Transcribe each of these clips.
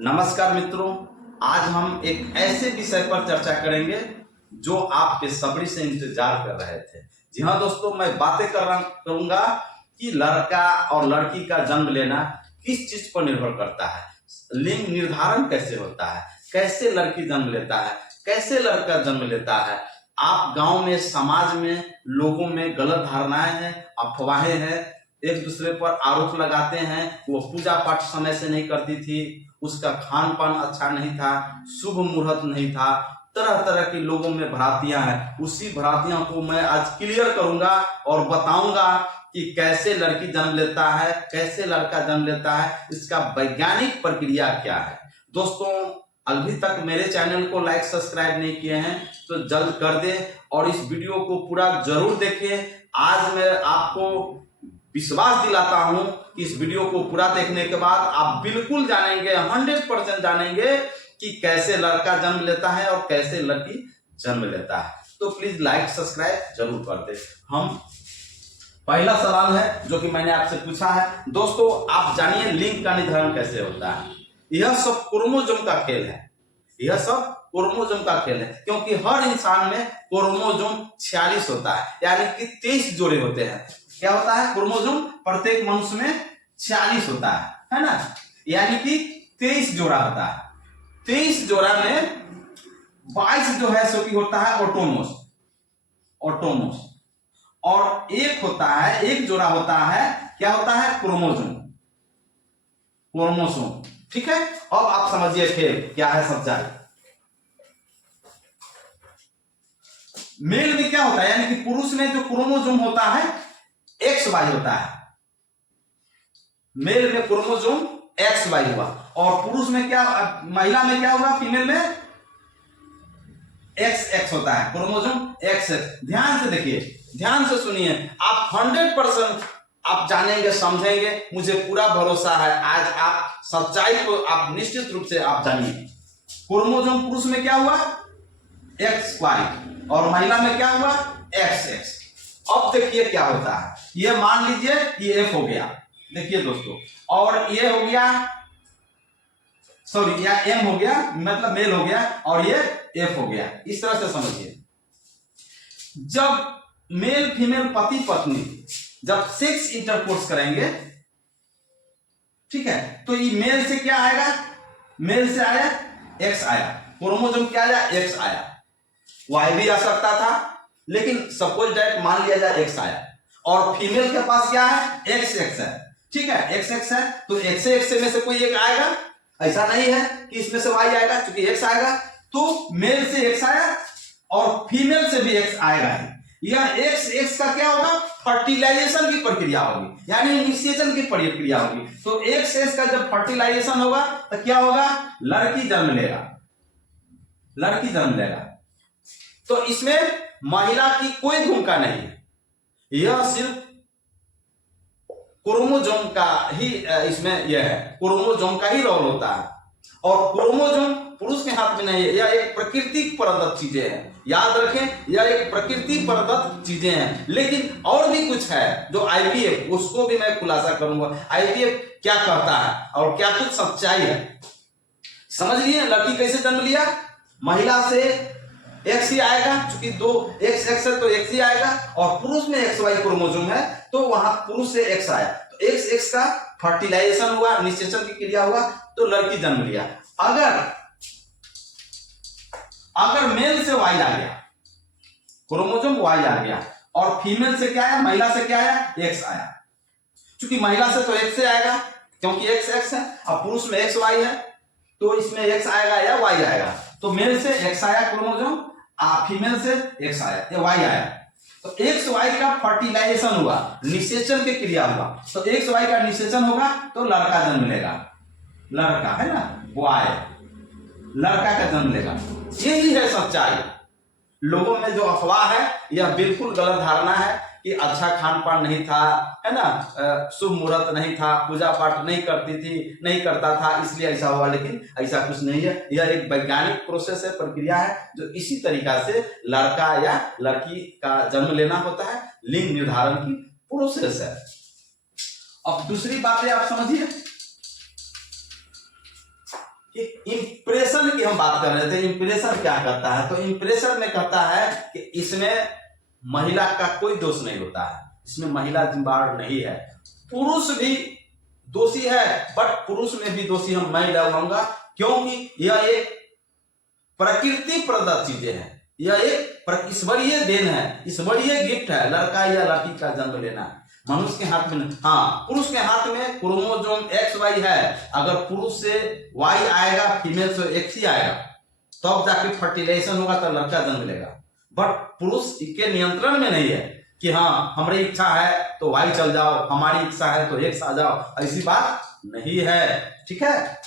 नमस्कार मित्रों, आज हम एक ऐसे विषय पर चर्चा करेंगे जो आप बेसब्री से इंतजार कर रहे थे। जी हाँ दोस्तों, मैं बातें करूंगा कि लड़का और लड़की का जन्म लेना किस चीज पर निर्भर करता है, लिंग निर्धारण कैसे होता है, कैसे लड़की जन्म लेता है, कैसे लड़का जन्म लेता है। आप गांव में, समाज में, लोगों में गलत धारणाएं हैं, अफवाहें हैं, एक दूसरे पर आरोप लगाते हैं। वो पूजा पाठ समय से नहीं करती थी, उसका खान पान अच्छा नहीं था, शुभ मुहूर्त नहीं था, तरह तरह के लोगों में भ्रांतियां हैं। उसी भ्रांतियों को मैं आज क्लियर करूंगा और बताऊंगा कि कैसे लड़की जन्म लेता है, कैसे लड़का जन्म लेता है, इसका वैज्ञानिक प्रक्रिया क्या है। दोस्तों, अभी तक मेरे चैनल को लाइक सब्सक्राइब नहीं किए हैं तो जल्द कर दें और इस वीडियो को पूरा जरूर देखें। आज मैं आपको विश्वास दिलाता हूं कि इस वीडियो को पूरा देखने के बाद आप बिल्कुल जानेंगे, 100% जानेंगे कि कैसे लड़का जन्म लेता है और कैसे लड़की जन्म लेता है। तो प्लीज लाइक सब्सक्राइब जरूर कर दे। हम पहला सवाल है जो कि मैंने आपसे पूछा है। दोस्तों, आप जानिए लिंग का निर्धारण कैसे होता है। यह सब क्रोमोसोम का खेल है, यह सब क्रोमोसोम का खेल है, क्योंकि हर इंसान में क्रोमोसोम 46 होता है, यानी कि 23 जोड़े होते हैं। क्या होता है? क्रोमोसोम प्रत्येक मनुष्य में 46 होता है ना, यानी कि 23 जोड़ा होता है। 23 जोड़ा में 22 जो है सो की होता है ऑटोमोस, और एक होता है, एक जोड़ा होता है, क्या होता है? क्रोमोसोम। ठीक है, अब आप समझिए खेल क्या है, सच्चाई। मेल में क्या होता है, यानी कि पुरुष में जो क्रोमोसोम होता है XY होता है। मेल में क्रोमोसोम XY हुआ, और पुरुष में क्या, महिला में क्या होगा, फीमेल में XX होता है, क्रोमोसोम XX। ध्यान से देखिए, ध्यान से सुनिए, आप 100% आप जानेंगे, समझेंगे, मुझे पूरा भरोसा है। आज आप सच्चाई को आप निश्चित रूप से आप जानिए। क्रोमोसोम पुरुष में क्या हुआ? XY, और महिला में क्या हुआ? XX। अब देखिए क्या होता है, ये मान लीजिए ये F हो गया, देखिए दोस्तों, और ये हो गया, सॉरी, या M हो गया, मतलब मेल हो गया, और ये F हो गया। इस तरह से समझिए, जब मेल फीमेल पति पत्नी जब सेक्स इंटरकोर्स करेंगे, ठीक है, तो ये मेल से क्या आएगा? मेल से आया X आया, क्रोमोसोम क्या आया? X आया। Y भी आ सकता था, लेकिन सपोज दैट मान लिया जाए X आया, और फीमेल के पास क्या है? XX है, ठीक है, XX है, तो X में से कोई एक आएगा। ऐसा नहीं है कि इसमें से Y आएगा, क्योंकि X आएगा, तो मेल से X आया और फीमेल से भी X आएगा ही। यह X का क्या होगा? फर्टिलाइजेशन की प्रक्रिया होगी, यानी इनिशिएशन की प्रक्रिया होगी। तो XX का जब फर्टिलाइजेशन होगा तो क्या होगा? लड़की जन्म लेगा, लड़की जन्म लेगा। तो इसमें महिला की कोई भूमिका नहीं है, यह सिर्फ क्रोमोसोम का ही, इसमें यह है, क्रोमोसोम का ही रोल होता है। और क्रोमोसोम पुरुष के हाथ में नहीं है, यह एक प्रकृति प्रदत्त चीजें हैं। याद रखें, यह एक प्रकृति प्रदत्त चीजें हैं। लेकिन और भी कुछ है जो IVF, उसको भी मैं खुलासा करूंगा। IVF क्या कहता है और क्या कुछ सच्चाई है, समझ लिए। लड़की कैसे जन्म लिया? महिला से X ही आएगा, क्योंकि दो XX है तो X ही आएगा, और पुरुष में XY क्रोमोसोम है तो वहां पुरुष से X आया, तो XX का फर्टिलाइजेशन हुआ, निषेचन की क्रिया हुआ, तो लड़की जन्म लिया। अगर मेल से Y आ गया, क्रोमोसोम Y आ गया, और फीमेल से क्या आया? महिला से क्या आया? X आया। क्योंकि महिला से तो X से आएगा, क्योंकि XX है, और पुरुष में XY है, तो इसमें X आएगा या Y आएगा। तो मेल से X आया क्रोमोसोम, फीमेल से X आया या Y आया, तो XY का फर्टिलाइजेशन हुआ, निषेचन की क्रिया हुआ, तो XY का निषेचन होगा तो लड़का जन्म लेगा। लड़का है ना, बॉय, लड़का का जन्म लेगा। यही है सच्चाई। लोगों में जो अफवाह है यह बिल्कुल गलत धारणा है कि अच्छा खान पान नहीं था, है ना, शुभ मुहूर्त नहीं था, पूजा पाठ नहीं करती थी, नहीं करता था, इसलिए ऐसा हुआ। लेकिन ऐसा कुछ नहीं है, यह एक वैज्ञानिक प्रोसेस है, प्रक्रिया है, जो इसी तरीका से लड़का या लड़की का जन्म लेना होता है। लिंग निर्धारण की प्रोसेस है। अब दूसरी बातें आप समझिए, कि इंप्रेशन की हम बात कर रहे थे। इंप्रेशन क्या करता है? तो इंप्रेशन में कहता है कि इसमें महिला का कोई दोष नहीं होता है, इसमें महिला जिम्मेदार नहीं है। पुरुष भी दोषी है, बट पुरुष में भी दोषी मैं लगाऊंगा, क्योंकि यह एक प्रकृति प्रदत्त चीजें हैं, यह एक ईश्वरीय देन है, ईश्वरीय गिफ्ट है लड़का या लड़की का जन्म लेना। मनुष्य के हाथ में, हाँ पुरुष के हाथ में क्रोमोसोम XY है। अगर पुरुष से Y आएगा, फीमेल से X ही आएगा, तब जाके फर्टिलाइजेशन होगा तो लड़का जन्म लेगा। बट पुरुष के नियंत्रण में नहीं है कि हाँ हमारी इच्छा है तो Y चल जाओ, हमारी इच्छा है तो X आ जाओ, ऐसी बात नहीं है। ठीक है,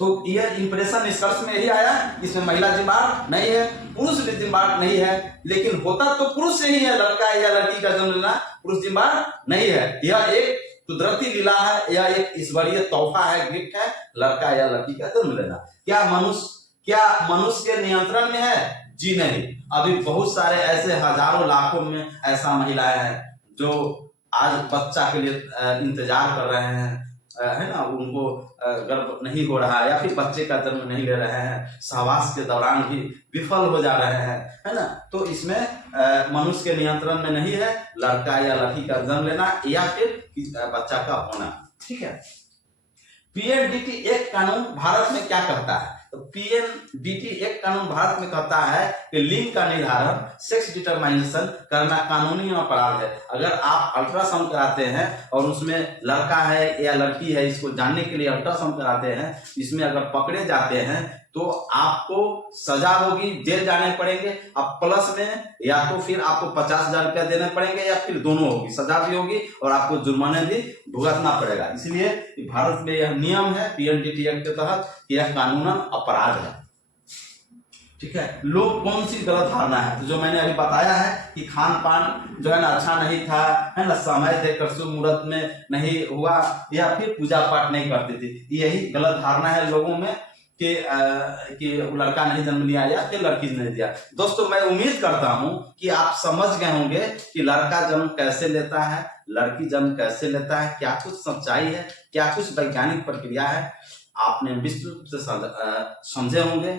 तो यह इंप्रेशन निष्कर्ष में यही आया, इसमें महिला जिम्मेदार नहीं है, पुरुष भी जिम्मेदार नहीं है। लेकिन होता तो पुरुष से ही है, लड़का या लड़की का जन्म लेना पुरुष जिम्मेदार नहीं है। यह एक कुदरती लीला है, यह एक ईश्वरीय तोहफा है, गिफ्ट है, लड़का या लड़की का जन्म लेना। क्या मनुष्य के नियंत्रण में है? जी नहीं। अभी बहुत सारे ऐसे हजारों लाखों में ऐसा महिलाएं हैं जो आज बच्चा के लिए इंतजार कर रहे हैं, है ना, उनको गर्भ नहीं हो रहा है या फिर बच्चे का जन्म नहीं ले रहे हैं, सहवास के दौरान भी विफल हो जा रहे हैं, है ना। तो इसमें मनुष्य के नियंत्रण में नहीं है लड़का या लड़की का जन्म लेना या फिर बच्चा का होना। ठीक है, PNDT एक कानून भारत में क्या कहता है? तो PNDT एक कानून भारत में कहता है कि लिंग का निर्धारण, सेक्स डिटरमाइनेशन करना कानूनी अपराध है। अगर आप अल्ट्रासाउंड कराते हैं और उसमें लड़का है या लड़की है, इसको जानने के लिए अल्ट्रासाउंड कराते हैं, इसमें अगर पकड़े जाते हैं तो आपको सजा होगी, जेल जाने पड़ेंगे। अब प्लस में या तो फिर आपको 50,000 रुपया देने पड़ेंगे या फिर दोनों होगी, सजा भी होगी और आपको जुर्माने भी भुगतना पड़ेगा। इसलिए भारत में यह नियम है PNDT एक्ट के तहत, यह कानूनन अपराध है। ठीक है, लोग कौन सी गलत धारणा है? तो जो मैंने अभी बताया है कि खान पान जो है ना अच्छा नहीं था, है ना, समय देखकर शुभ मुहूर्त में नहीं हुआ या फिर पूजा पाठ नहीं करती थी, यही गलत धारणा है लोगों में कि लड़का नहीं जन्म लिया या फिर लड़की नहीं दिया। दोस्तों मैं उम्मीद करता हूं कि आप समझ गए होंगे कि लड़का जन्म कैसे लेता है, लड़की जन्म कैसे लेता है, क्या कुछ सच्चाई है, क्या कुछ वैज्ञानिक प्रक्रिया है, आपने विस्तृत से समझे होंगे।